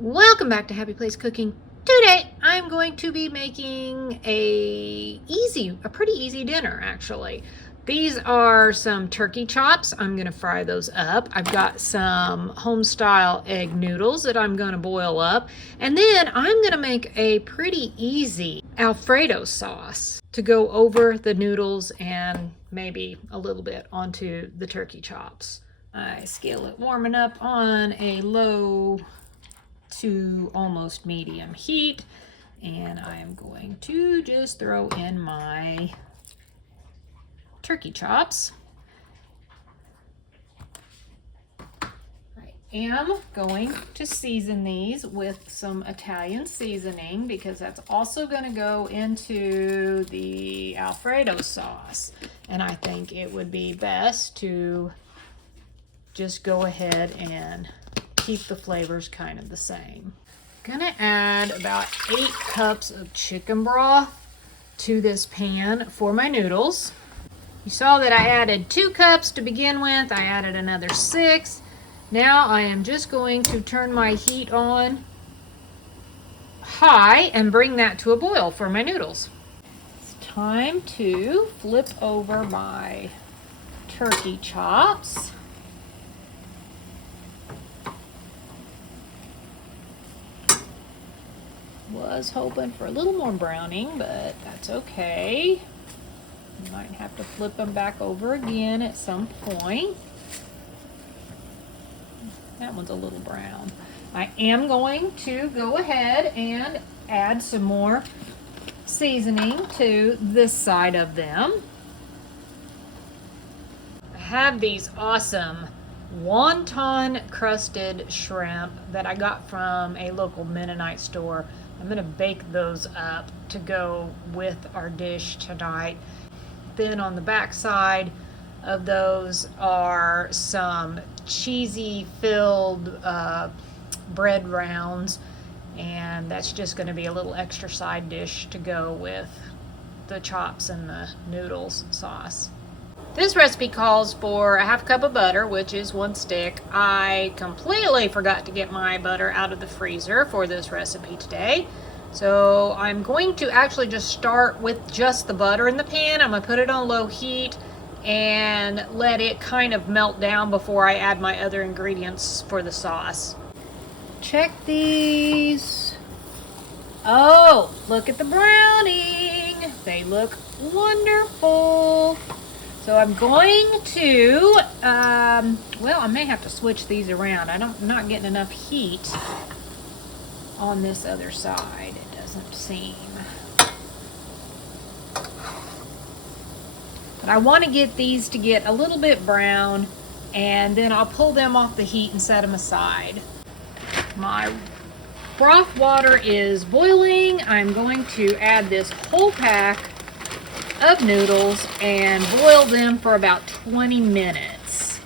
Welcome back to Happy Place Cooking. Today I'm going to be making a pretty easy dinner actually. These are some turkey chops. I'm going to fry those up. I've got some home-style egg noodles that I'm going to boil up. And then I'm going to make a pretty easy Alfredo sauce to go over the noodles and maybe a little bit onto the turkey chops. I scale it warming up on a low to almost medium heat, and I am going to just throw in my turkey chops. I am going to season these with some Italian seasoning because that's also going to go into the Alfredo sauce, and I think it would be best to just go ahead and keep the flavors kind of the same. Gonna add about 8 cups of chicken broth to this pan for my noodles. You saw that I added 2 cups to begin with. I added another 6. Now I am just going to turn my heat on high and bring that to a boil for my noodles. It's time to flip over my turkey chops. Was hoping for a little more browning, but that's okay. You might have to flip them back over again at some point. That one's a little brown. I am going to go ahead and add some more seasoning to this side of them. I have these awesome wonton crusted shrimp that I got from a local Mennonite store. I'm going to bake those up to go with our dish tonight. Then on the back side of those are some cheesy filled bread rounds, and that's just going to be a little extra side dish to go with the chops and the noodles sauce. This recipe calls for a half cup of butter, which is 1 stick. I completely forgot to get my butter out of the freezer for this recipe today. So I'm going to actually just start with just the butter in the pan. I'm going to put it on low heat and let it kind of melt down before I add my other ingredients for the sauce. Check these. Oh, look at the browning. They look wonderful. So I'm going to, well, I may have to switch these around. I'm not getting enough heat on this other side, it doesn't seem. But I want to get these to get a little bit brown, and then I'll pull them off the heat and set them aside. My broth water is boiling. I'm going to add this whole pack of noodles and boil them for about 20 minutes.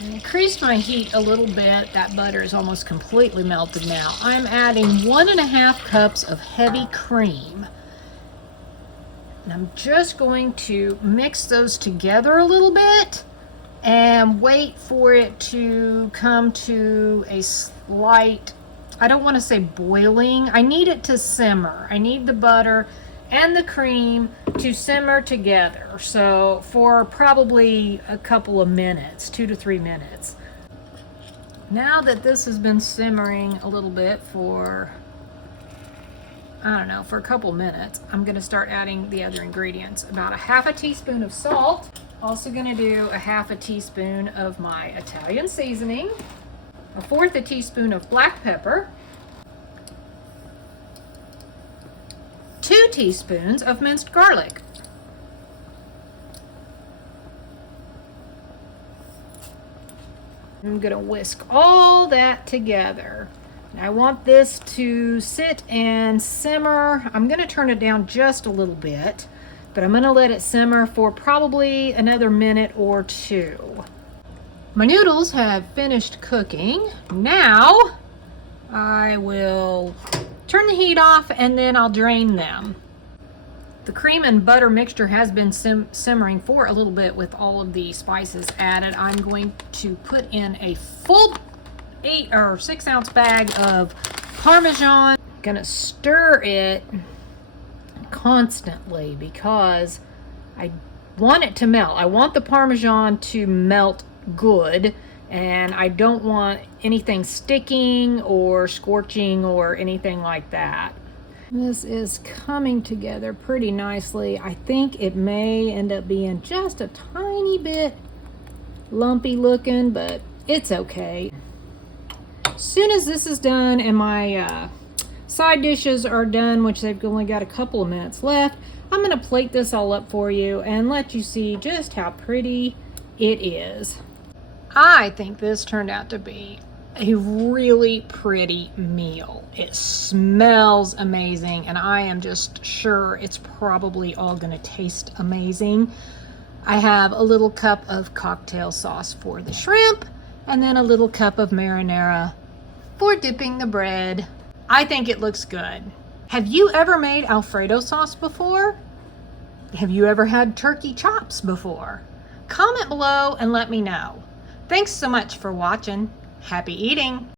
I increased my heat a little bit. That butter is almost completely melted now. I'm adding 1.5 cups of heavy cream. And I'm just going to mix those together a little bit and wait for it to come to a slight, I don't want to say boiling. I need it to simmer. I need the butter and the cream to simmer together. So for probably a couple of minutes, 2 to 3 minutes. Now that this has been simmering a little bit for, I don't know, for a couple minutes, I'm gonna start adding the other ingredients. About 1/2 teaspoon of salt. Also gonna do 1/2 teaspoon of my Italian seasoning. 1/4 teaspoon of black pepper. 2 teaspoons of minced garlic. I'm going to whisk all that together. I want this to sit and simmer. I'm going to turn it down just a little bit, but I'm going to let it simmer for probably another minute or 2. My noodles have finished cooking. Now I will turn the heat off and then I'll drain them. The cream and butter mixture has been simmering for a little bit with all of the spices added. I'm going to put in a full 8 or 6 ounce bag of Parmesan. Gonna stir it constantly because I want it to melt. I want the Parmesan to melt good, and I don't want anything sticking or scorching or anything like that. This is coming together pretty nicely. I think it may end up being just a tiny bit lumpy looking, but it's okay. As soon as this is done and my side dishes are done, which they've only got a couple of minutes left, I'm going to plate this all up for you and let you see just how pretty it is. I think this turned out to be a really pretty meal. It smells amazing, and I am just sure it's probably all going to taste amazing. I have a little cup of cocktail sauce for the shrimp, and then a little cup of marinara for dipping the bread. I think it looks good. Have you ever made Alfredo sauce before? Have you ever had turkey chops before? Comment below and let me know. Thanks so much for watching. Happy eating!